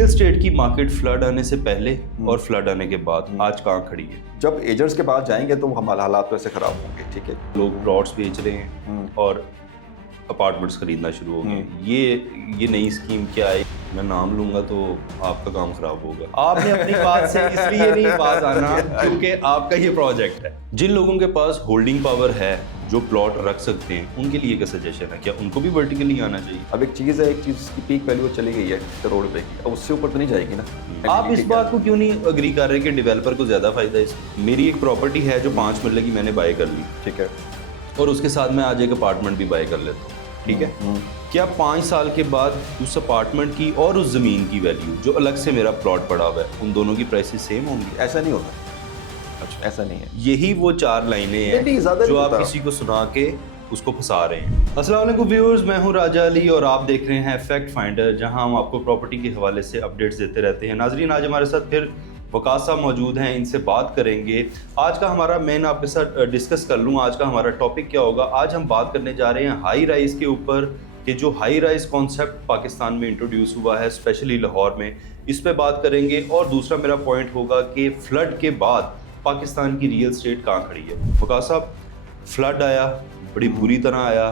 Real estate की market flood आने से पहले और फ्लड आने के बाद आज कहाँ खड़ी है? जब एजेंट्स के पास जाएंगे तो हमारे हालात वैसे खराब होंगे। ठीक है, लोग प्लॉट्स बेच रहे हैं और अपार्टमेंट्स खरीदना शुरू हो गए। ये नई स्कीम क्या है? मैं नाम लूंगा तो आपका काम खराब होगा। आपने अपनी बात से इसलिए नहीं पास आना क्योंकि आपका ये प्रोजेक्ट है। जिन लोगों के पास होल्डिंग पावर है, जो प्लॉट रख सकते हैं, उनके लिए क्या सजेशन है? क्या उनको भी वर्टिकली आना चाहिए? अब एक चीज़ है, एक चीज़ की पीक वैल्यू चली गई है करोड़ रुपए की, अब उससे ऊपर तो नहीं जाएगी ना। आप इस बात को क्यों नहीं अग्री कर रहे कि डेवलपर को ज्यादा फायदा है इसमें? मेरी एक प्रॉपर्टी है जो 5 मरले की मैंने बाय कर ली, ठीक है, और उसके साथ मैं आज एक अपार्टमेंट भी बाय कर लेता हूँ, ठीक है। क्या 5 साल के बाद उस अपार्टमेंट की और उस जमीन की वैल्यू जो अलग से मेरा प्लॉट पड़ा हुआ है, उन दोनों की प्राइसेस सेम होंगी? ऐसा नहीं होता। अच्छा, ऐसा नहीं है। यही वो 4 लाइनें हैं जो आप किसी को सुना के उसको फंसा रहे हैं। अस्सलाम वालेकुम व्यूअर्स, मैं हूं राजा अली और आप देख रहे हैं फैक्ट फाइंडर, जहां हम आपको प्रॉपर्टी के हवाले से अपडेट्स देते रहते हैं। नाजरीन, आज हमारे साथ फिर वकास साहब मौजूद हैं, इनसे बात करेंगे। आज का हमारा मैं आपके साथ डिस्कस कर लूँ आज का हमारा टॉपिक क्या होगा। आज हम बात करने जा रहे हैं हाई राइज के ऊपर, कि जो हाई राइज कॉन्सेप्ट पाकिस्तान में इंट्रोड्यूस हुआ है, स्पेशली लाहौर में, इस पे बात करेंगे। और दूसरा मेरा पॉइंट होगा कि फ्लड के बाद पाकिस्तान की रियल स्टेट कहाँ खड़ी है। वकास साहब, फ्लड आया, बड़ी बुरी तरह आया,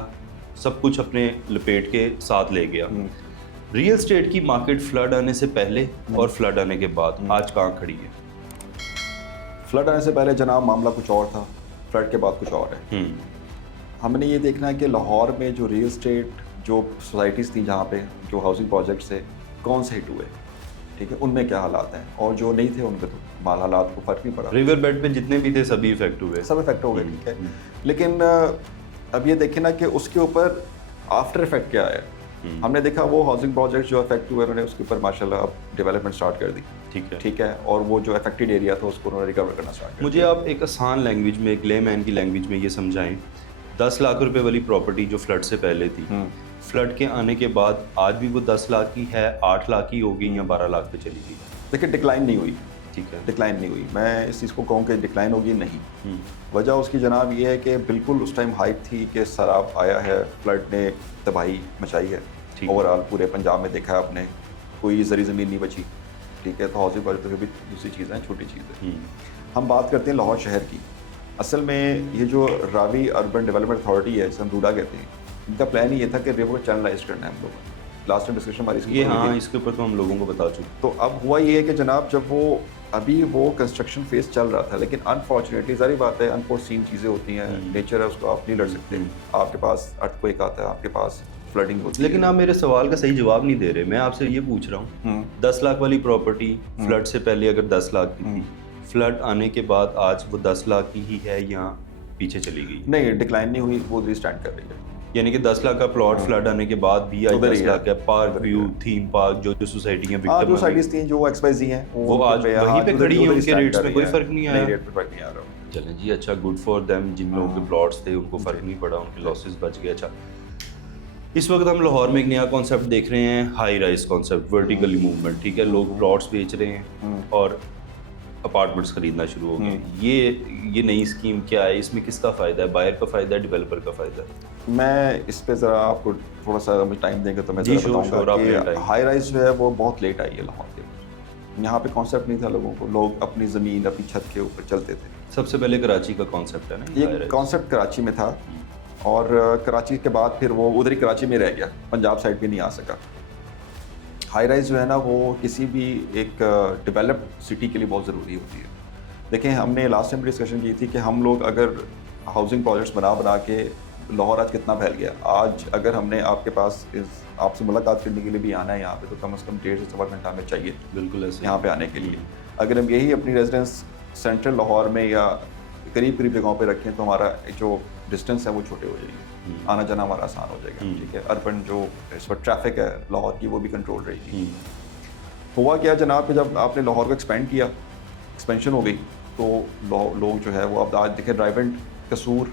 सब कुछ अपने लपेट के साथ ले गया। रियल स्टेट की मार्केट फ्लड आने से पहले और फ्लड आने के बाद आज कहाँ खड़ी है? फ्लड आने से पहले जनाब मामला कुछ और था, फ्लड के बाद कुछ और है। हमने ये देखना है कि लाहौर में जो रियल स्टेट जो सोसाइटीज़ थी, जहाँ पे जो हाउसिंग प्रोजेक्ट्स थे, कौन से हिट हुए, ठीक है, उनमें क्या हालात हैं, और जो नहीं थे उनके तो माल हालात को फ़र्क नहीं पड़ा। रिवर बेड पे जितने भी थे सभी इफेक्ट हुए, सब इफेक्ट हो गए, ठीक है। लेकिन अब ये देखें ना कि उसके ऊपर आफ्टर इफेक्ट क्या है। हमने देखा वो हाउसिंग प्रोजेक्ट जो इफेक्ट हुए, उन्होंने उसके ऊपर माशाल्लाह अब डेवलपमेंट स्टार्ट कर दी, ठीक है, और वो जो अफेक्टेड एरिया था उसको उन्होंने रिकवर करना स्टार्ट कर मुझे आप एक आसान लैंग्वेज में, एक लेमैन की लैंग्वेज में ये समझाएं, 10 लाख रुपए वाली प्रॉपर्टी जो फ्लड से पहले थी, फ्लड के आने के बाद आज भी वो 10 लाख की है, 8 लाख की होगी या 12 लाख पे चली गई? देखिए, डिक्लाइन नहीं हुई, ठीक है, डिक्लाइन नहीं हुई। मैं इस चीज़ को कहूँ कि डिक्लाइन होगी नहीं। वजह उसकी जनाब ये है कि बिल्कुल उस टाइम हाइप थी कि सैलाब आया है, फ्लड ने तबाही मचाई है ओवरऑल पूरे पंजाब में। देखा है आपने, कोई जरी ज़मीन नहीं बची, ठीक है। तो हाउसिंग प्रोजेक्ट तो भी दूसरी चीज़ है, छोटी चीज़ है। हम बात करते हैं लाहौर शहर की। असल में ये जो रावी अर्बन डेवलपमेंट अथॉरिटी है, जिसे हम रूडा कहते हैं, इनका प्लान ही ये था कि रिवर को चैनलाइज करना है हम लोगों ने। लास्ट टाइम डिस्कशन हमारी इसकी, हाँ, इसके ऊपर तो हम लोगों को बता चुके। तो अब हुआ ये है कि जनाब, जब अभी वो कंस्ट्रक्शन फेज चल रहा था, लेकिन अनफॉर्चुनेटली जारी बात है, अनफोर्सीन चीज़ें होती हैं, नेचर है, उसको आप नहीं लड़ सकते। आपके पास अर्थक्वेक आता है, आपके पास फ्लडिंग होती है। लेकिन आप मेरे सवाल का सही जवाब नहीं दे रहे। मैं आपसे ये पूछ रहा हूँ, 10 लाख वाली प्रॉपर्टी फ्लड से पहले अगर 10 लाख की थी, फ्लड आने के बाद आज वो 10 लाख की ही है या पीछे चली गई? नहीं, डिक्लाइन नहीं हुई, वो रीस्टैंड कर रही है। यानी कि 10 लाख का प्लॉट फ्लड आने के बाद भी आज 10 लाख है। पार्क व्यू, थीम पार्क, जो सोसाइटियां जो साइट्स थी, जो एक्सपाइजी हैं, वो आज वहीं पे खड़ी है, उनके रेट्स में कोई फर्क नहीं आया। रेट पे फर्क नहीं आ रहा। चलें जी, अच्छा, गुड फॉर देम। जिन लोगों के प्लॉट्स थे उनको फर्क नहीं पड़ा, उनके लॉसेस बच गए। अच्छा, इस वक्त हम लाहौर में एक नया कॉन्सेप्ट देख रहे हैं, high rise concept, vertically movement, ठीक है। लोग प्लॉट्स बेच रहे हैं और अपार्टमेंट्स खरीदना शुरू हो गए। ये नई स्कीम क्या है? इसमें किसका फ़ायदा है? बायर का फ़ायदा है, डेवलपर का फ़ायदा है? मैं इस पे ज़रा आपको थोड़ा सा टाइम देंगे तो मैं बताऊंगा कि हाई राइज जो है वो बहुत लेट आई है लाहौर के अंदर। यहाँ पे कॉन्सेप्ट नहीं था लोगों को, लोग अपनी ज़मीन अपनी छत के ऊपर चलते थे। सबसे पहले कराची का कॉन्सेप्ट है ना, ये कॉन्सेप्ट कराची में था, और कराची के बाद फिर वो उधर ही कराची में रह गया, पंजाब साइड भी नहीं आ सका। हाई राइज जो है ना, वो किसी भी एक डेवलप्ड सिटी के लिए बहुत ज़रूरी होती है। देखें, हमने लास्ट टाइम डिस्कशन की थी कि हम लोग अगर हाउसिंग प्रोजेक्ट्स बना के, लाहौर आज कितना फैल गया। आज अगर हमने आपके पास आपसे मुलाकात करने के लिए भी आना है यहाँ पे, तो कम से कम 1.5 से 1.25 घंटा हमें चाहिए, बिल्कुल ऐसे यहाँ पे आने के लिए। अगर हम यही अपनी रेजिडेंस सेंट्रल लाहौर में या करीब जगहों पे रखें तो हमारा जो डिस्टेंस है वो छोटे हो जाएंगे, आना जाना हमारा आसान हो जाएगा, ठीक है। अर्बन जो इस वक्त ट्रैफिक है लाहौर की, वो भी कंट्रोल रहेगी। हुआ क्या जनाब कि जब आपने लाहौर को एक्सपेंड किया, एक्सपेंशन हो गई, तो लोग जो है वो अब आज देखें ड्राइवेंट, कसूर,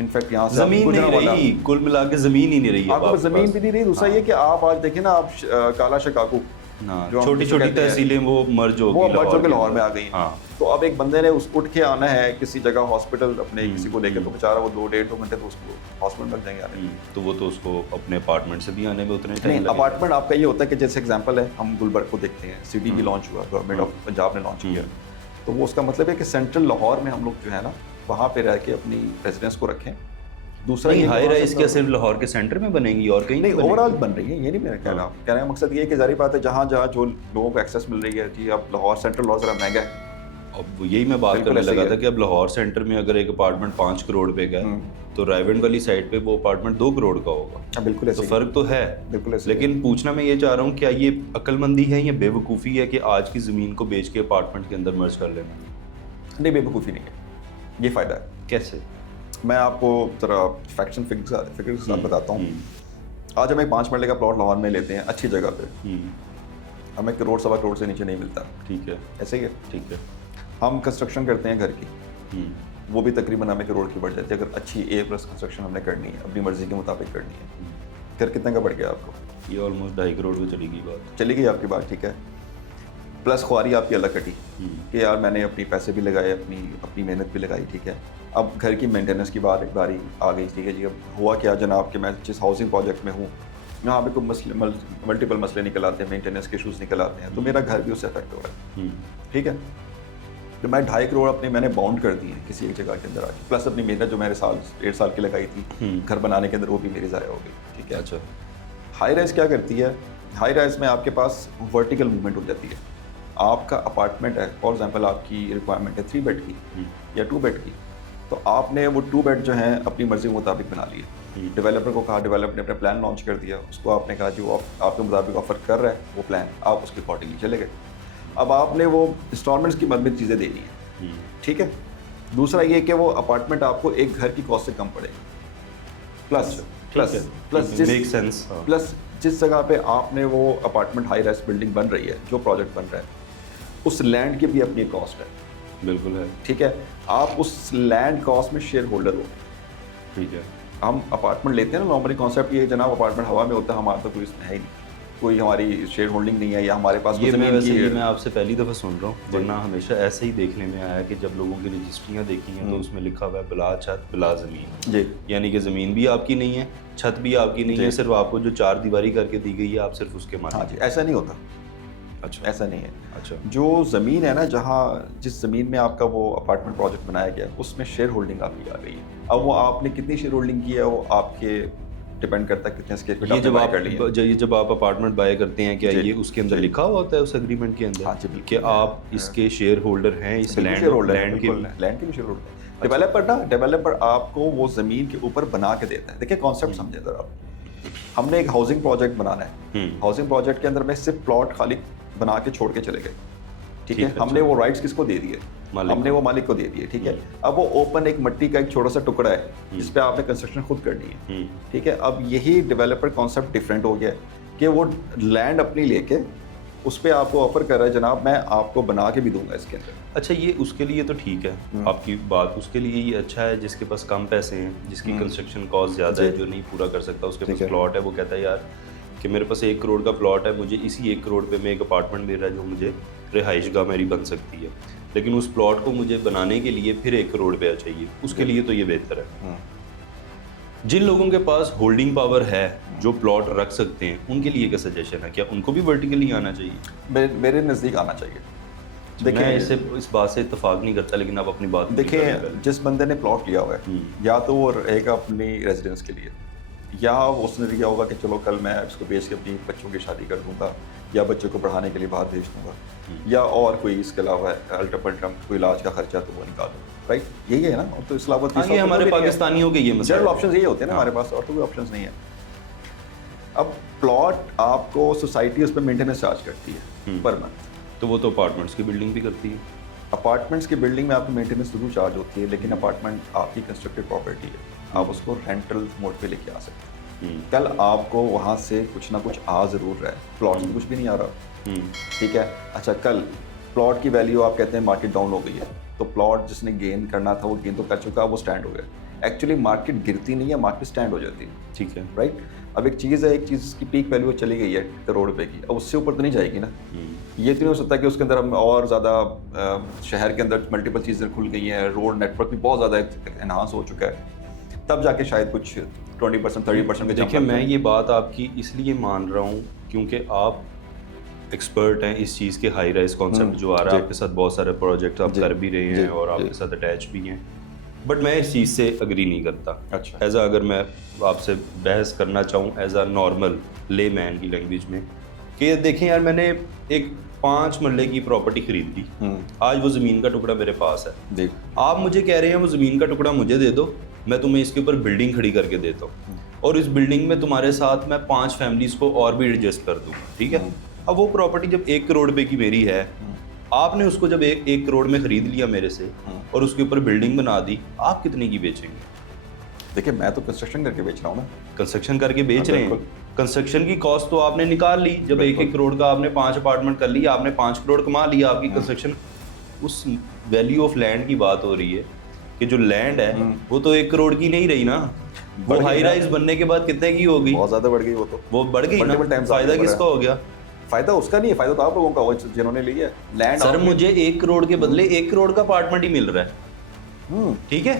इनफैक्ट यहाँ से ज़मीन नहीं रही, कुल मिला के ज़मीन ही नहीं रही। आपको ज़मीन भी नहीं रही। दूसरा ये कि आप आज देखें ना, आप काला शिकागो छोटी छोटी तहसीलें वो मर्ज हो के लाहौर में आ गई। हाँ। तो अब एक बंदे ने उठ के आना है किसी जगह हॉस्पिटल अपने किसी को लेकर, तो बेचारा वो 2-2.5 घंटे तो उसको हॉस्पिटल लग जाएंगे आने। तो वो तो उसको अपने अपार्टमेंट से भी आने में उतने टाइम। अपार्टमेंट आपका ये होता है कि जैसे एग्जांपल है, हम गुलबर्ग को देखते हैं, सिटी भी लॉन्च हुआ, गवर्नमेंट ऑफ पंजाब ने लॉन्च किया, तो वो उसका मतलब है कि सेंट्रल लाहौर में हम लोग जो है ना वहाँ पे रह के अपनी रेजिडेंस को रखें। दूसरा ये हाई राइज क्या सिर्फ लाहौर के सेंटर में बनेंगी और कहीं नहीं, ओवरऑल बन रही है, ये नहीं मेरा कहना। कहने का मकसद ये है कि जारी बात है जहाँ जहाँ जो लोगों को एक्सेस मिल रही है जी, अब लाहौर सेंट्रल लाहौर ज़रा महंगा है। अब यही मैं बात करने लगा था कि अब लाहौर सेंटर में अगर एक अपार्टमेंट 5 करोड़ पे का तो रायवेंड वाली साइड पे वो अपार्टमेंट 2 करोड़ का होगा। बिल्कुल ऐसे तो फर्क तो है बिल्कुल। लेकिन पूछना मैं ये चाह रहा हूँ, क्या ये अक्लमंदी है या बेवकूफ़ी है कि आज की ज़मीन को बेच के अपार्टमेंट के अंदर मर्ज कर लेना? नहीं, बेवकूफ़ी नहीं है, ये फ़ायदा है। कैसे? मैं आपको ज़रा फैक्ट्स एंड फिगर के साथ बताता हूँ। आज हम एक 5 मरले का प्लॉट लाहौर में लेते हैं अच्छी जगह पे, हमें करोड़ 1.25 करोड़ से नीचे नहीं मिलता। ठीक है, ऐसे ही है। ठीक है। हम कंस्ट्रक्शन करते हैं घर की, वो भी तकरीबन हमें करोड़ की बढ़ जाती है अगर अच्छी A+ कंस्ट्रक्शन हमने करनी है, अपनी मर्जी के मुताबिक करनी है। घर कितने का बढ़ गया आपको? ये ऑलमोस्ट 2.5 करोड़ पे चली गई बात। चली गई आपकी बात, ठीक है। प्लस ख्वारी आपकी अलग कटी कि यार मैंने अपनी पैसे भी लगाए, अपनी मेहनत भी लगाई, ठीक है। अब घर की मेंटेनेंस की बात एक बारी आ गई, ठीक है जी। अब हुआ क्या जनाब कि मैं जिस हाउसिंग प्रोजेक्ट में हूँ यहाँ पे कोई मल्टीपल मसले निकल आते हैं, मेंटेनेंस के इशूज़ निकल आते हैं, तो मेरा घर भी उससे अफेक्ट हो रहा है, ठीक है। तो मैं 2.5 करोड़ मैंने बाउंड कर दिए किसी एक जगह के अंदर आके, प्लस अपनी मेहनत जो मैंने 1.5 साल की लगाई थी घर बनाने के अंदर, वो भी मेरी ज़ाया हो गई, ठीक है। अच्छा, हाई राइज क्या करती है? हाई राइज में आपके पास वर्टिकल मूवमेंट हो जाती है। आपका अपार्टमेंट है, फॉर एग्जांपल आपकी रिक्वायरमेंट है 3 बेड की या 2 बेड की, तो आपने वो 2 बेड जो है अपनी मर्जी के मुताबिक बना लिए। डेवलपर को कहा, डेवलपर ने अपना प्लान लॉन्च कर दिया, उसको आपने कहा जो आपके मुताबिक ऑफर कर रहा है वो प्लान, आप उसके अकॉर्डिंगली चले गए। अब आपने वो इंस्टॉलमेंट्स की मद में चीज़ें देनी है, ठीक है। दूसरा ये कि वो अपार्टमेंट आपको एक घर की कॉस्ट से कम पड़ेगा। प्लस जिस जगह पे आपने वो अपार्टमेंट हाई राइज बिल्डिंग बन रही है, जो प्रोजेक्ट बन रहा है, उस लैंड की भी अपनी कॉस्ट है। बिल्कुल है, ठीक है। आप उस लैंड कॉस्ट में शेयर होल्डर हो, ठीक है। हम अपार्टमेंट लेते हैं ना, नॉर्मली कॉन्सेप्ट ये जनाब अपार्टमेंट हवा में होता है, हमारा तो कोई इसमें है ही नहीं, कोई हमारी शेयर होल्डिंग नहीं है या हमारे पास ये मैं आपसे पहली दफ़ा सुन रहा हूँ, वरना हमेशा ऐसे ही देखने में आया कि जब लोगों की रजिस्ट्रियाँ देखी हैं तो उसमें लिखा हुआ है बिला छत बिला ज़मीन जी, यानी कि ज़मीन भी आपकी नहीं है, छत भी आपकी नहीं है, सिर्फ आपको जो 4 दीवारी करके दी गई है आप सिर्फ उसके मालिक। हाँ जी, ऐसा नहीं होता। अच्छा, ऐसा नहीं है। अच्छा, जो ज़मीन है ना, जिस ज़मीन में आपका वो अपार्टमेंट प्रोजेक्ट बनाया गया, उसमें शेयर होल्डिंग आपकी आ गई है। अब वो आपने कितनी शेयर होल्डिंग की है वो आपके डिपेंड करता है कितने स्क्वायर फीट आपने बाय कर लिया। ये जब आप अपार्टमेंट बाय करते हैं, क्या ये उसके अंदर लिखा हुआ होता है उस एग्रीमेंट के अंदर? हाँ जी, कि आप इसके शेयर होल्डर हैं, इस लैंड के भी शेयर होल्डर। डेवलपर आपको वो ज़मीन के ऊपर बना के देता है। देखिए कॉन्सेप्ट समझे जरा आप। हमने एक हाउसिंग प्रोजेक्ट बनाना है, हाउसिंग प्रोजेक्ट के अंदर में सिर्फ प्लॉट खाली बना के छोड़ के चले गए, ठीक है। हमने वो राइट्स किसको दे दिए? हमने वो मालिक को दे दिए, ठीक है। अब वो ओपन एक मिट्टी का एक छोटा सा टुकड़ा है जिस पे आपने कंस्ट्रक्शन खुद करनी है, ठीक है। अब यही डेवलपर कॉन्सेप्ट डिफरेंट हो गया कि वो लैंड अपनी लेके उस पर आपको ऑफर कर रहा है, जनाब मैं आपको बना के भी दूंगा इसके अंदर। अच्छा, ये उसके लिए तो ठीक है आपकी बात, उसके लिए ये अच्छा है जिसके पास कम पैसे हैं, जिसकी कंस्ट्रक्शन कॉस्ट ज़्यादा है, जो नहीं पूरा कर सकता, उसके पास प्लॉट है, वो कहता है यार कि मेरे पास 1 करोड़ का प्लॉट है, मुझे इसी 1 करोड़ पे में एक अपार्टमेंट मिल रहा है जो मुझे रिहाइशगाह मेरी बन सकती है, लेकिन उस प्लॉट को मुझे बनाने के लिए फिर 1 करोड़ रुपया चाहिए, उसके लिए तो ये बेहतर है। जिन लोगों के पास होल्डिंग पावर है, जो प्लॉट रख सकते हैं, उनके लिए क्या सजेशन है? क्या उनको भी वर्टिकली आना चाहिए? मेरे नज़दीक आना चाहिए। देखिए, मैं इस बात से इत्तेफाक नहीं करता, लेकिन आप अपनी बात देखिए, जिस बंदे ने प्लॉट लिया हुआ है, या तो वो रहेगा अपनी रेजिडेंस के लिए, या उसने लिया होगा कि चलो कल मैं इसको बेच के अपनी बच्चों की शादी कर दूंगा या बच्चों को पढ़ाने के लिए बाहर भेज दूंगा, या और कोई इसके अलावा अल्टर पल्टम कोई इलाज का खर्चा तो वो निकालो, राइट। यही है ना। और तो इस्लामाबाद ये हमारे पाकिस्तानियों के ये जनरल ऑप्शन यही होते हैं ना हमारे पास, और तो कोई ऑप्शन नहीं है। अब प्लॉट आपको सोसाइटी उस पर मेंटेनेंस चार्ज करती है पर मंथ, तो वो तो अपार्टमेंट्स की बिल्डिंग भी करती है। अपार्टमेंट्स की बिल्डिंग में आपकी मेंटेनेंस जरूर चार्ज होती है, लेकिन अपार्टमेंट आपकी कंस्ट्रक्टेड प्रॉपर्टी है, आप उसको रेंटल मोड पे लेके आ सकते हैं। कल आपको वहाँ से कुछ ना कुछ आ ज़रूर रहा है, प्लॉट से कुछ भी नहीं आ रहा, ठीक है। अच्छा, कल प्लॉट की वैल्यू आप कहते हैं मार्केट डाउन हो गई है, तो प्लॉट जिसने गेन करना था वो गेन तो कर चुका, वो स्टैंड हो गया। एक्चुअली मार्केट गिरती नहीं है, मार्केट स्टैंड हो जाती है, ठीक है, राइट। अब एक चीज़ है, एक चीज़ की पीक वैल्यू चली गई है करोड़ रुपए की, अब उससे ऊपर तो नहीं जाएगी ना। ये तो नहीं हो सकता कि उसके अंदर हम और ज़्यादा शहर के अंदर मल्टीपल चीज़ें खुल गई हैं, रोड नेटवर्क भी बहुत ज़्यादा एनहांस हो चुका है, तब जाके शायद कुछ 20% 30% के। देखिए मैं ये बात आपकी इसलिए मान रहा हूँ क्योंकि आप एक्सपर्ट हैं इस चीज़ के, हाई राइज कॉन्सेप्ट जो आ रहा है आपके साथ, बहुत सारे प्रोजेक्ट आप कर भी रहे हैं और आपके साथ अटैच भी हैं, बट मैं इस चीज़ से अग्री नहीं करता। अच्छा। एज अगर मैं आपसे बहस करना चाहूँ एज अ नॉर्मल ले मैन की लैंग्वेज में, कि देखें यार मैंने एक 5 मरले की प्रॉपर्टी खरीद ली, आज वो ज़मीन का टुकड़ा मेरे पास है जी। आप मुझे कह रहे हैं वो ज़मीन का टुकड़ा मुझे दे दो, मैं तुम्हें इसके ऊपर बिल्डिंग खड़ी करके देता हूँ और इस बिल्डिंग में तुम्हारे साथ मैं 5 फैमिलीज़ को और भी एडजस्ट कर दूँगा, ठीक है। अब वो प्रॉपर्टी जब 1 करोड़ रुपए की मेरी है, आपने उसको जब एक करोड़ में खरीद लिया मेरे से और उसके ऊपर बिल्डिंग बना दी, आप कितने की बेचेंगे? देखिए मैं तो कंस्ट्रक्शन करके बेच रहा हूँ ना। कंस्ट्रक्शन करके बेच रहे हैं, कंस्ट्रक्शन की कॉस्ट तो आपने निकाल ली, जब 1-1 करोड़ का आपने 5 अपार्टमेंट कर लिया, आपने 5 करोड़ कमा लिया, आपकी कंस्ट्रक्शन, उस वैल्यू ऑफ लैंड की बात हो रही है कि जो लैंड है वो तो 1 करोड़ की नहीं रही ना, वो हाई राइज बनने के बाद कितने की होगी? बहुत ज्यादा बढ़ गई, वो बढ़ गई ना। फायदा किसका हो गया? फायदा उसका नहीं है, फायदा तो आप लोगों का हो जिन्होंने लिया है लैंड। सर मुझे 1 करोड़ के बदले 1 करोड़ का अपार्टमेंट ही मिल रहा है, ठीक है,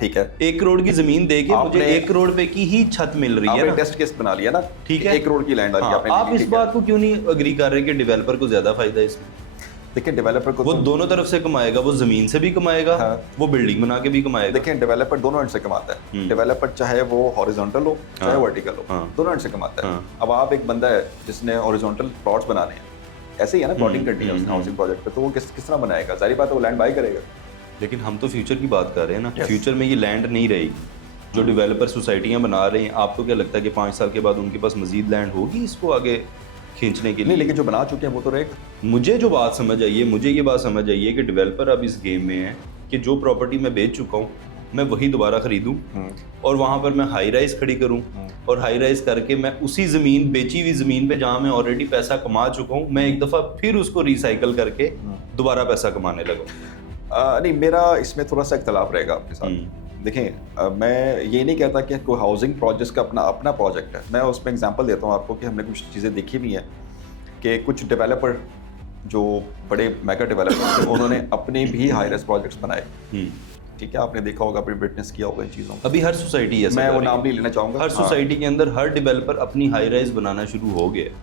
ठीक है। 1 करोड़ की जमीन देके मुझे 1 करोड़ रुपए की ही छत मिल रही है ना। टेस्ट केस बना लिया ना, ठीक है, 1 करोड़ की लैंड आ रही है आपने। आप इस बात को क्यों नहीं अग्री कर रहे कि डेवलपर को ज्यादा फायदा है इसमें? देखिए डेवलपर को वो दोनों तरफ से कमाएगा, वो जमीन से भी कमाएगा, वो बिल्डिंग बना के भी कमाएगा। देखिए डेवलपर दोनों एंड से कमाता है। डेवलपर चाहे वो हॉरिजॉन्टल हो चाहे वर्टिकल हो, दोनों एंड से कमाता है। अब आप एक बंदा है जिसने हॉरिजॉन्टल प्लॉट्स बनाने हैं, ऐसे ही है ना, प्लॉटिंग करनी है उसने हाउसिंग प्रोजेक्ट पे, तो वो किस तरह बनाएगा? जाहिर बात है वो लैंड बाय करेगा। लेकिन हम तो फ्यूचर की बात कर रहे हैं ना, फ्यूचर में ये लैंड नहीं रहेगी। जो डेवलपर सोसाइटियां बना रहे हैं, आपको क्या लगता है कि 5 साल के बाद उनके पास मजीद लैंड होगी इसको आगे खींचने के लिए? लेकिन जो बना चुके हैं वो तो रहेगा। मुझे जो बात समझ आई है, मुझे ये बात समझ आई है कि डेवलपर अब इस गेम में है कि जो प्रॉपर्टी मैं बेच चुका हूँ मैं वही दोबारा खरीदूं और वहाँ पर मैं हाई राइज खड़ी करूं और हाई राइज करके मैं उसी ज़मीन, बेची हुई ज़मीन पे जहाँ मैं ऑलरेडी पैसा कमा चुका हूँ, मैं एक दफ़ा फिर उसको रिसाइकल करके दोबारा पैसा कमाने लगा। नहीं, मेरा इसमें थोड़ा सा इख्तलाफ रहेगा आपके साथ। देखें मैं ये नहीं कहता कि कोई हाउसिंग प्रोजेक्ट का अपना प्रोजेक्ट है। मैं उसमें एग्जांपल देता हूँ आपको कि हमने कुछ चीज़ें देखी भी हैं कि कुछ डेवलपर जो बड़े मेगा डेवलपर उन्होंने अपने भी हाई राइज प्रोजेक्ट्स बनाए, ठीक है, आपने देखा होगा, विटनेस किया होगा इन चीज़ों को। अभी हर सोसाइटी है, मैं वो नाम नहीं लेना चाहूँगा, हर सोसाइटी के अंदर हर डेवलपर अपनी हाई राइज बनाना शुरू हो गया,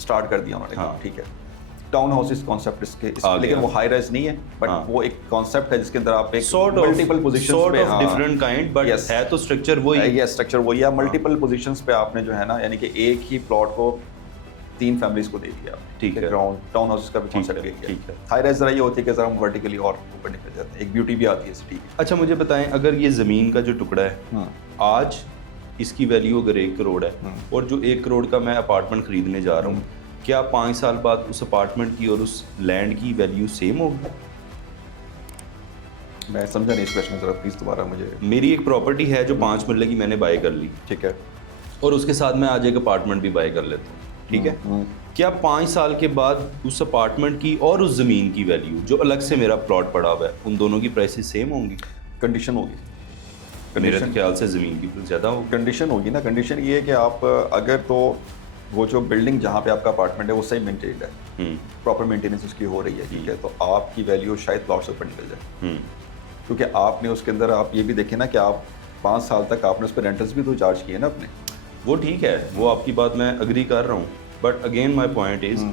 स्टार्ट कर दिया उन्होंने, ठीक है। टाउन हाउसेस कॉन्सेप्ट इसके लेकिन वो हाई राइज नहीं है, बट वो एक कॉन्सेप्ट है जिसके अंदर आप एक मल्टीपल पोजीशंस पे, डिफरेंट काइंड, बट है तो स्ट्रक्चर वही है। स्ट्रक्चर वही है, मल्टीपल पोजीशंस पे आपने जो है ना, यानी कि एक ही प्लॉट को 3 फैमिलीज को दे दिया, ठीक है। ग्राउंड टाउन हाउसेस का भी कॉन्सेप्ट है, ठीक है। हाई राइज जरा ये होती है कि जरा हम वर्टिकली और ऊपर निकल जाते हैं, एक ब्यूटी भी आती है सिटी की। अच्छा मुझे बताएं, अगर ये ज़मीन का जो टुकड़ा है आज इसकी वैल्यू अगर 1 करोड़ है और जो 1 करोड़ का मैं अपार्टमेंट खरीदने जा रहा हूँ, क्या 5 साल बाद उस अपार्टमेंट की और उस लैंड की वैल्यू सेम होगी? मैं समझा नहीं इस क्वेश्चन, जरा प्लीज दोबारा मुझे। मेरी एक प्रॉपर्टी है जो 5 मरले की मैंने बाय कर ली, ठीक है, और उसके साथ मैं आज एक अपार्टमेंट भी बाय कर लेता हूँ, ठीक है। क्या 5 साल के बाद उस अपार्टमेंट की और उस ज़मीन की वैल्यू जो अलग से मेरा प्लॉट पड़ा हुआ है, उन दोनों की प्राइसेस सेम होंगी? कंडीशन होगी, मेरे ख्याल से ज़मीन की ज़्यादा होगी। कंडीशन होगी ना, कंडीशन ये है कि आप अगर तो वो जो बिल्डिंग जहाँ पे आपका अपार्टमेंट है वो सही मेंटेन्ड है, प्रॉपर मेंटेनेंस उसकी हो रही है, ठीक है, तो आपकी वैल्यू शायद प्लॉट से ऊपर निकल जाए, क्योंकि आपने उसके अंदर आप ये भी देखें ना कि आप 5 साल तक आपने उस पर रेंटल्स भी तो चार्ज किए ना अपने। वो ठीक है, वो आपकी बात मैं अग्री कर रहा हूँ, but again my point is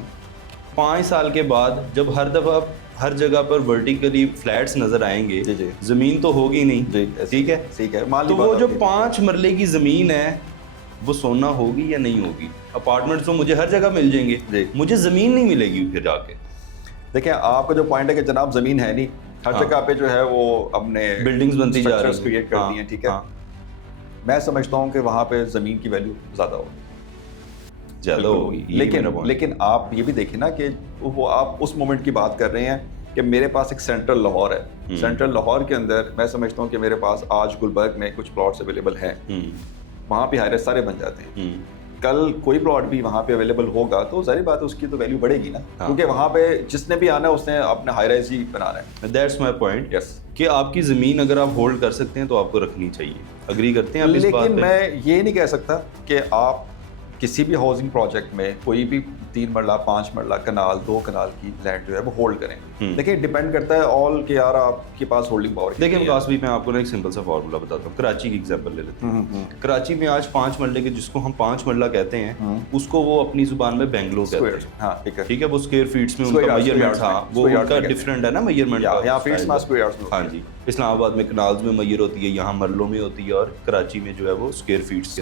5 साल के बाद जब हर दफ़ा हर जगह पर वर्टिकली फ्लैट्स नजर आएंगे, ज़मीन तो होगी नहीं, ठीक है, ठीक है, तो वो जो 5 मरले की ज़मीन है वो सोना होगी या नहीं होगी? अपार्टमेंट्स तो मुझे हर जगह मिल जाएंगे, मुझे ज़मीन नहीं मिलेगी फिर जाके। देखिए आपका जो पॉइंट है कि जनाब ज़मीन है नहीं, हर जगह पे जो है वो अपने बिल्डिंग्स बनती जा रही हैं, क्रिएट कर दी हैं, ठीक है। मैं समझता हूँ कि वहाँ पे ज़मीन की वैल्यू ज़्यादा होगी, लेकिन आप ये भी देखें ना कि वो आप उस मोमेंट की बात कर रहे हैं कि मेरे पास एक सेंट्रल लाहौर है, सेंट्रल लाहौर के अंदर मैं समझता हूँ कि मेरे पास आज गुलबर्ग में कुछ प्लॉट्स अवेलेबल हैं, वहाँ पे हाई राइज सारे बन जाते हैं। कल कोई प्लॉट भी वहाँ पे अवेलेबल होगा तो जाहिर बात है उसकी तो वैल्यू बढ़ेगी ना, क्योंकि वहाँ पे जिसने भी आना है उसने अपने हाई राइज ही बनाना है। दैट्स माय पॉइंट, यस, कि आपकी ज़मीन अगर आप होल्ड कर सकते हैं तो आपको रखनी चाहिए। अग्री करते हैं आप इस बात पे? लेकिन मैं ये नहीं कह सकता कि आप किसी भी हाउसिंग प्रोजेक्ट में कोई भी 3 मरला 5 मरला कनाल 2 कनाल की लैंड जो है वो होल्ड करें। देखिए डिपेंड करता है ऑल कि यार आपके पास होल्डिंग पावर। देखिए विकास भाई, मैं आपको ना एक सिंपल सा फार्मूला बताता हूँ। कराची की एग्जांपल ले लेते हैं। कराची में आज 5 मरले के, जिसको हम 5 मरला कहते हैं, उसको वो अपनी जुबान में बेंगलो कहते हैं। हाँ ठीक है, वो स्क्वायर फीट्स में उनका मेजरमेंट था, वो उनका डिफरेंट है ना मेजरमेंट। यहाँ फीट्स में स्क्वायर यार्ड्स। हाँ जी, इस्लामाबाद में कनाल्स में मैयर होती है, यहाँ मरलों में होती है, और कराची में जो है वो स्क्वायर फीट्स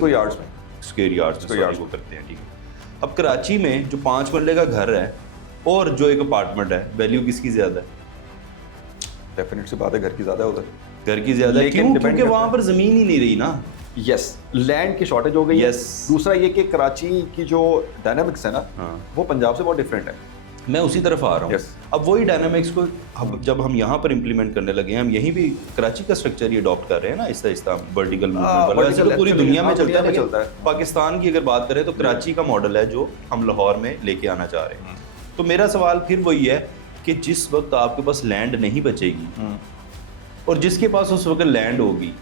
स्क्वायर यार्ड्स में वो करते हैं। ठीक है, अब कराची में जो 5 मरले का घर है और जो एक अपार्टमेंट है, वैल्यू किसकी ज्यादा है? डेफिनेट सी बात है, घर की ज्यादा है उधर। घर की ज्यादा है, क्यों? क्योंकि वहां पर जमीन ही नहीं रही ना। यस, लैंड की शॉर्टेज हो गई है। दूसरा ये कि कराची की जो डायनामिक्स है ना, वो पंजाब से बहुत डिफरेंट है। मैं उसी तरफ आ रहा हूँ। अब वही डायनामिक्स को जब हम यहाँ पर इम्प्लीमेंट करने लगे हैं, हम यहीं भी कराची का स्ट्रक्चर ये अडॉप्ट कर रहे हैं ना, आहिस्ता वर्टिकल मूवमेंट वाला। वैसे तो पूरी दुनिया में चलता है। पाकिस्तान की अगर बात करें तो कराची का मॉडल है जो हम लाहौर में लेके आना चाह रहे हैं। तो मेरा सवाल फिर वही है कि जिस वक्त आपके पास लैंड नहीं बचेगी और जिसके पास उस वक्त लैंड होगी,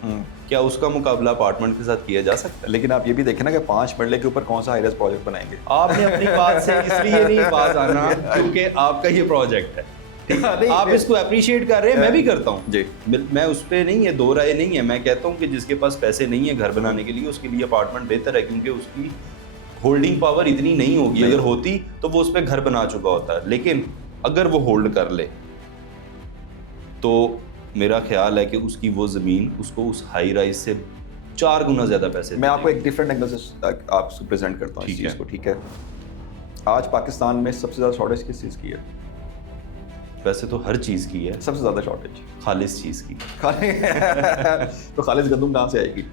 क्या उसका मुकाबला अपार्टमेंट के साथ किया जा सकता है? लेकिन आप ये भी देखें ना कि 5 मरले के ऊपर कौन सा हाई राइज प्रोजेक्ट बनाएंगे। आपने अपनी बात से इसलिए नहीं बात आना क्योंकि आपका ये प्रोजेक्ट है। आप इसको अप्रिशिएट कर रहे हैं, मैं भी करता हूँ जी। मैं उस पर नहीं है, दो राय नहीं है। मैं कहता हूँ कि जिसके पास पैसे नहीं है घर बनाने के लिए, उसके लिए अपार्टमेंट बेहतर है, क्योंकि उसकी होल्डिंग पावर इतनी नहीं होगी। अगर होती तो वो उस पर घर बना चुका होता है। लेकिन अगर वो होल्ड कर ले तो मेरा ख्याल है कि उसकी वो ज़मीन उसको उस हाई राइज से 4 गुना ज़्यादा पैसे। मैं आपको एक डिफरेंट एंगल से आपको प्रेजेंट करता हूँ इस चीज़ को। ठीक है, आज पाकिस्तान में सबसे ज़्यादा शॉर्टेज किस चीज़ की है? वैसे तो हर चीज़ की है, सबसे ज़्यादा शॉर्टेज खालिस चीज़ की। तो खालिस गंदम कहाँ से आएगी?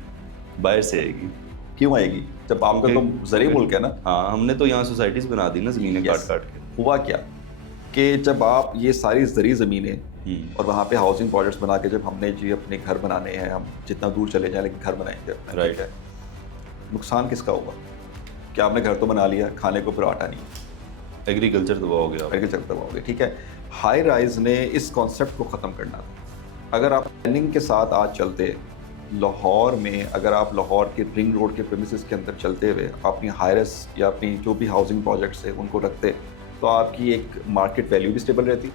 बाहर से आएगी। क्यों आएगी जब आपका तो ज़रिए मुल्क है ना? हाँ, हमने तो यहाँ सोसाइटीज़ बना दी ना ज़मीनें काट काट के। हुआ क्या कि जब आप ये सारी ज़री ज़मीनें और वहाँ पे हाउसिंग प्रोजेक्ट्स बना के जब हमने जी अपने घर बनाने हैं, हम जितना दूर चले जाएं लेकिन घर बनाएंगे अपना, राइट है, नुकसान किसका होगा? कि आपने घर तो बना लिया, खाने को फिर आटा नहीं, एग्रीकल्चर तबाह हो गया। एग्रीकल्चर तबाह हो गया। ठीक है, हाई राइज ने इस कॉन्सेप्ट को ख़त्म करना था। अगर आप प्लानिंग के साथ आज चलते, लाहौर में अगर आप लाहौर के रिंग रोड के प्रीमिसेस के अंदर चलते हुए अपनी हाई राइज या अपनी जो भी हाउसिंग प्रोजेक्ट्स है उनको रखते, तो आपकी एक मार्केट वैल्यू भी स्टेबल रहती।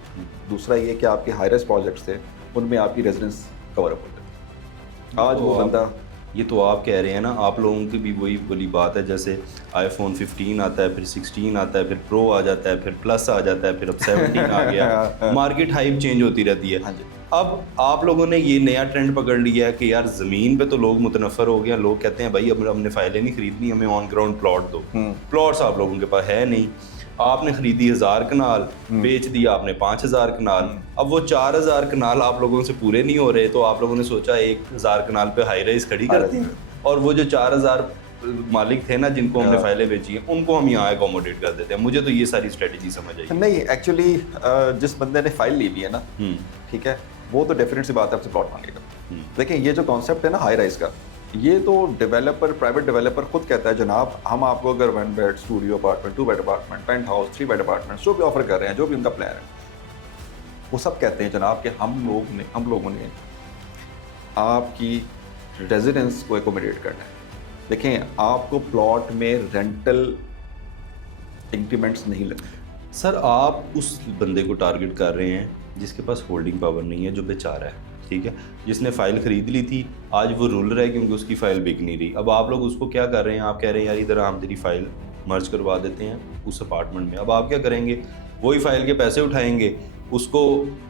दूसरा ये कि आपके हाई राइज प्रोजेक्ट्स थे उनमें आपकी रेजिडेंस कवर अप होते। आज वो बंदा, ये तो आप कह रहे हैं ना, आप लोगों की भी वही बड़ी बात है। जैसे आईफोन 15 आता है, फिर 16 आता है, फिर प्रो आ जाता है, फिर प्लस आ जाता है, फिर अब 17 आ गया। मार्केट हाइप चेंज होती रहती है। हाँ जी। अब आप लोगों ने ये नया ट्रेंड पकड़ लिया है कि यार ज़मीन पे तो लोग मुतनफ़र हो गए। लोग कहते हैं भाई अब हमने फाइलें नहीं खरीदनी, हमें ऑन ग्राउंड प्लॉट दो। प्लॉट्स आप लोगों के पास है नहीं। आपने खरीदी 1000 कनाल, बेच दिया आपने 5000 कनाल। अब वो 4000 कनाल आप लोगों से पूरे नहीं हो रहे, तो आप लोगों ने सोचा 1000 कनाल पे हाई राइज खड़ी करते हैं, और वो जो 4000 मालिक थे ना जिनको हमने फाइलें बेची हैं, उनको हम यहाँ एकोमोडेट कर देते हैं। मुझे तो ये सारी स्ट्रेटजी समझ आई नहीं। एक्चुअली जिस बंदे ने फाइल ली हुई है ना, ठीक है, वो तो डेफिनेट सी बात है आपसे प्लॉट मांगेगा। देखिए ये जो कॉन्सेप्ट है ना हाई राइज का, ये तो डेवलपर, प्राइवेट डेवलपर खुद कहता है जनाब हम आपको अगर 1 bed studio apartment, 2 bed apartment, penthouse, 3 bed apartment जो भी ऑफर कर रहे हैं, जो भी उनका प्लान है, वो सब कहते हैं जनाब कि हम लोगों ने आपकी रेजिडेंस को एकोमोडेट करना है। देखें, आपको प्लॉट में रेंटल इंक्रीमेंट्स नहीं लगते। सर, आप उस बंदे को टारगेट कर रहे हैं जिसके पास होल्डिंग पावर नहीं है, जो बेचारा है, ठीक है, जिसने फ़ाइल ख़रीद ली थी, आज वो रुल रहा है क्योंकि उसकी फ़ाइल बिक नहीं रही। अब आप लोग उसको क्या कर रहे हैं? आप कह रहे हैं यार इधर हम तेरी फ़ाइल मर्ज करवा देते हैं उस अपार्टमेंट में। अब आप क्या करेंगे? वही फ़ाइल के पैसे उठाएंगे, उसको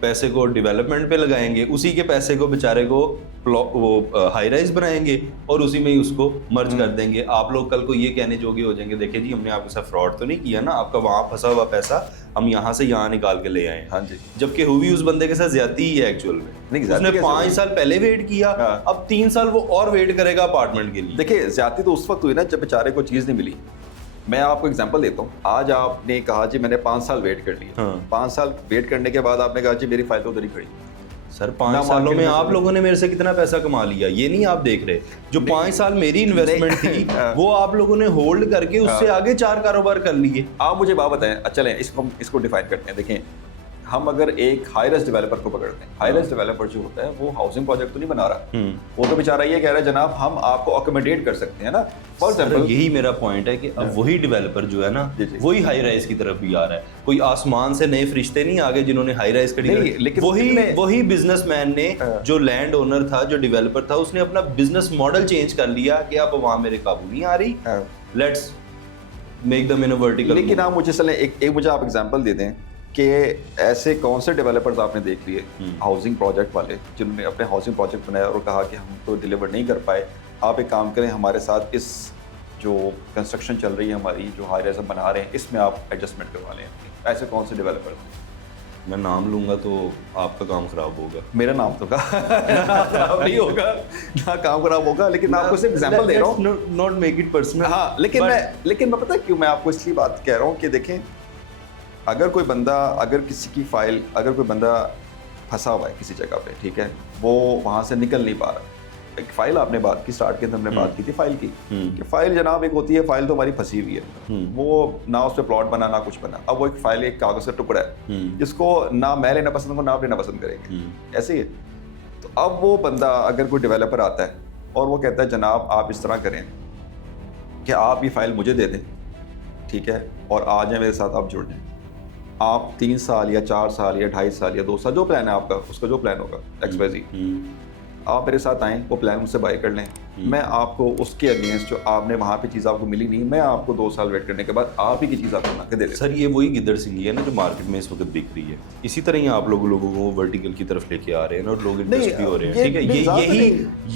पैसे को डेवलपमेंट पे लगाएंगे, उसी के पैसे को बेचारे को वो हाई राइज बनाएंगे और उसी में ही उसको मर्ज कर देंगे। आप लोग कल को ये कहने जोगे हो जाएंगे, देखिए जी हमने आपके साथ फ्रॉड तो नहीं किया ना, आपका वहाँ फंसा हुआ पैसा हम यहाँ से यहाँ निकाल के ले आए। हाँ जी। जबकि हुई उस बंदे के साथ ज्यादती ही है एक्चुअल में। नहीं, उसने 5 साल पहले वेट किया, अब 3 साल वो और वेट करेगा अपार्टमेंट के लिए। देखिए ज्यादती तो उस वक्त हुई ना जब बेचारे को चीज़ नहीं मिली। मैं आपको एग्जांपल देता हूँ। आज आपने कहा जी मैंने 5 साल वेट कर लिया। 5 साल वेट करने के बाद आपने कहा जी मेरी फाइल तो उधर ही खड़ी। सर 5 सालों में आप लोगों ने मेरे से कितना पैसा कमा लिया ये नहीं आप देख रहे। जो 5 साल मेरी इन्वेस्टमेंट थी वो आप लोगों ने होल्ड करके उससे आगे 4 कारोबार कर लिए। आप मुझे बात बताएं, चलें इसको डिफाइन करते हैं। देखें, हम अगर एक हाई राइज डेवलपर को पकड़ते हैं, हाई राइज डेवलपर जो होता है वो हाउसिंग प्रोजेक्ट तो नहीं बना रहा, वो तो बेचारा ये कह रहा है जनाब हम आपको अकोमोडेट कर सकते हैं ना। फॉर एग्जांपल यही मेरा पॉइंट है कि अब वही डेवलपर जो है ना वही हाई राइज की तरफ भी आ रहा है। कोई आसमान से नए फरिश्ते नहीं आगे जिन्होंने हाई राइज खड़ी की, लेकिन वही बिजनेसमैन ने जो लैंड ओनर था, जो डेवलपर था, उसने अपना बिजनेस मॉडल चेंज कर लिया कि अब वहां मेरे काबू नहीं आ रही, let's make them in a vertical. लेकिन आप मुझे चलें एक मुझे आप एग्जांपल दे दें कि ऐसे कौन से डेवलपर्स आपने देख लिए हाउसिंग प्रोजेक्ट वाले जिन्होंने अपने हाउसिंग प्रोजेक्ट बनाया और कहा कि हम तो डिलीवर नहीं कर पाए, आप एक काम करें हमारे साथ इस जो कंस्ट्रक्शन चल रही है हमारी जो हाई राइज हम बना रहे हैं इसमें आप एडजस्टमेंट करवा लें। ऐसे कौन से डेवलपर? मैं नाम लूंगा तो आपका काम खराब होगा। मेरा नाम तो खराब नहीं होगा ना, काम खराब होगा, लेकिन मैं आपको सिर्फ एग्जांपल दे रहा हूँ, नॉट मेक इट पर्सनल। हाँ, लेकिन मैं पता क्यों मैं आपको इसलिए बात कह रहा हूँ कि देखें, अगर कोई बंदा फंसा हुआ है किसी जगह पे, ठीक है, वो वहाँ से निकल नहीं पा रहा। एक फाइल आपने बात की, स्टार्ट के अंदर हमने बात की थी फाइल की, कि फाइल जनाब एक होती है, फाइल तो हमारी फंसी हुई है, वो ना उस पर प्लॉट बना ना कुछ बना। अब वो एक फाइल एक कागज का टुकड़ा है जिसको ना मैं लेना पसंद करूँ ना आप लेना पसंद करेंगे, ऐसे ही है। तो अब वो बंदा अगर कोई डेवलपर आता है और वो कहता है जनाब आप इस तरह करें कि आप ये फाइल मुझे दे दें, ठीक है, और आ जाए मेरे साथ, आप जुड़ जाएं, आप 3 साल या 4 साल या 2.5 साल या 2 साल जो प्लान है आपका, उसका जो प्लान होगा XYZ, आप मेरे साथ आएँ, वो प्लान मुझसे बाय कर लें, मैं आपको उसके अगेंस्ट जो आपने वहाँ पे चीज़ आपको मिली नहीं, मैं आपको 2 साल वेट करने के बाद आप ही की चीज़ आपको बना के दे दें। सर ये वही गिद्दड़ सिंगी है ना जो मार्केट में इस वक्त बिक रही है। इसी तरह ही आप लोगों को वर्टिकल की तरफ लेके आ रहे हैं और लोग इंटरेस्ट भी हो रहे हैं, ठीक है।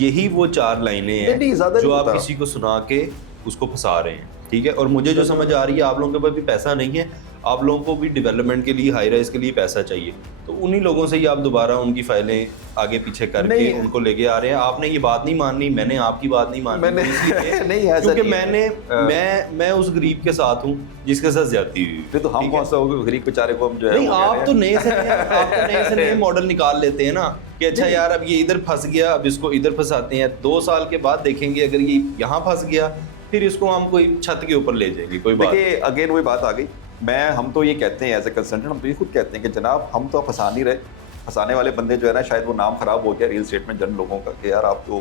यही वो 4 लाइनें हैं जो आप किसी को सुना के उसको फंसा रहे हैं, ठीक है। और मुझे जो समझ आ रही है, आप लोगों के पास भी पैसा नहीं है, आप लोगों को भी डेवलपमेंट के लिए, हाई राइज के लिए पैसा चाहिए, तो उन्हीं लोगों से ही आप दोबारा उनकी फाइलें आगे पीछे करके उनको लेके आ रहे हैं। आपने ये बात नहीं माननी, मैंने आपकी बात नहीं माननी, क्योंकि मैं उस गरीब के साथ हूँ जिसके साथ ज्यादती हुई। तो हम कौन सा होगा गरीब बेचारे को हम जो है, आप तो नए से नए मॉडल निकाल लेते हैं ना कि अच्छा यार अब ये इधर फंस गया, अब इसको इधर फंसाते हैं, 2 साल के बाद देखेंगे अगर ये यहाँ फंस गया फिर इसको हम कोई छत के ऊपर ले जाएंगे। कोई बात देखिए, अगेन वही बात आ गई। हम तो ये कहते हैं एज ए कंसल्टेंट, हम तो ये खुद कहते हैं कि जनाब हम तो फंसा नहीं रहे, फंसाने वाले बंदे जो है ना, शायद वो नाम खराब हो गया रियल एस्टेट में जन लोगों का कि यार आप तो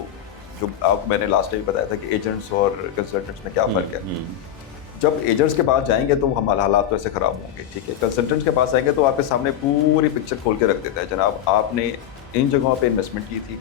जो आपको मैंने लास्ट टाइम बताया था कि एजेंट्स और कंसल्टेंट्स में क्या फ़र्क है। जब एजेंट्स के पास जाएंगे तो हमारे हालात तो ऐसे ख़राब होंगे, ठीक है। कंसल्टेंट्स के पास आएंगे तो आपके सामने पूरी पिक्चर खोल के रख देता है, जनाब आपने इन जगहों पे इन्वेस्टमेंट की थी,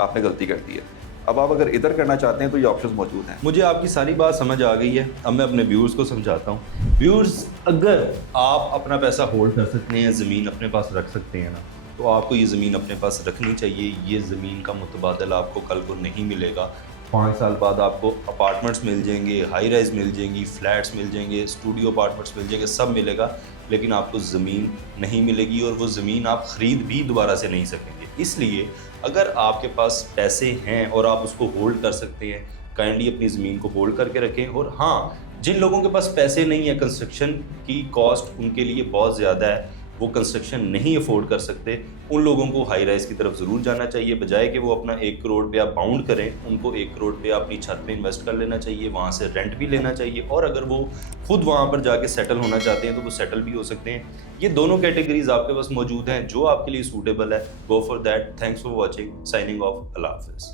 आपने गलती कर दी है, अब आप अगर इधर करना चाहते हैं तो ये ऑप्शंस मौजूद हैं। मुझे आपकी सारी बात समझ आ गई है, अब मैं अपने व्यूअर्स को समझाता हूँ। व्यूअर्स, अगर आप अपना पैसा होल्ड कर सकते हैं, ज़मीन अपने पास रख सकते हैं ना, तो आपको ये ज़मीन अपने पास रखनी चाहिए। ये ज़मीन का मुतबादल आपको कल को नहीं मिलेगा। 5 साल बाद आपको अपार्टमेंट्स मिल जाएंगे, हाई राइज मिल जाएंगी, फ्लैट्स मिल जाएंगे, स्टूडियो अपार्टमेंट्स मिल जाएंगे, सब मिलेगा, लेकिन आपको ज़मीन नहीं मिलेगी और वो ज़मीन आप ख़रीद भी दोबारा से नहीं सकेंगे। इसलिए अगर आपके पास पैसे हैं और आप उसको होल्ड कर सकते हैं, काइंडली अपनी ज़मीन को होल्ड करके रखें। और हाँ, जिन लोगों के पास पैसे नहीं है, कंस्ट्रक्शन की कॉस्ट उनके लिए बहुत ज़्यादा है, वो कंस्ट्रक्शन नहीं अफोर्ड कर सकते, उन लोगों को हाई राइज की तरफ ज़रूर जाना चाहिए। बजाय कि वो अपना 1 करोड़ पे आप बाउंड करें, उनको 1 करोड़ पे अपनी छत पे इन्वेस्ट कर लेना चाहिए, वहाँ से रेंट भी लेना चाहिए, और अगर वो खुद वहाँ पर जाके सेटल होना चाहते हैं तो वो सेटल भी हो सकते हैं। ये दोनों कैटेगरीज आपके पास मौजूद हैं, जो आपके लिए सूटेबल है, go for that. Thanks for watching, signing off, अल्लाह हाफिज़।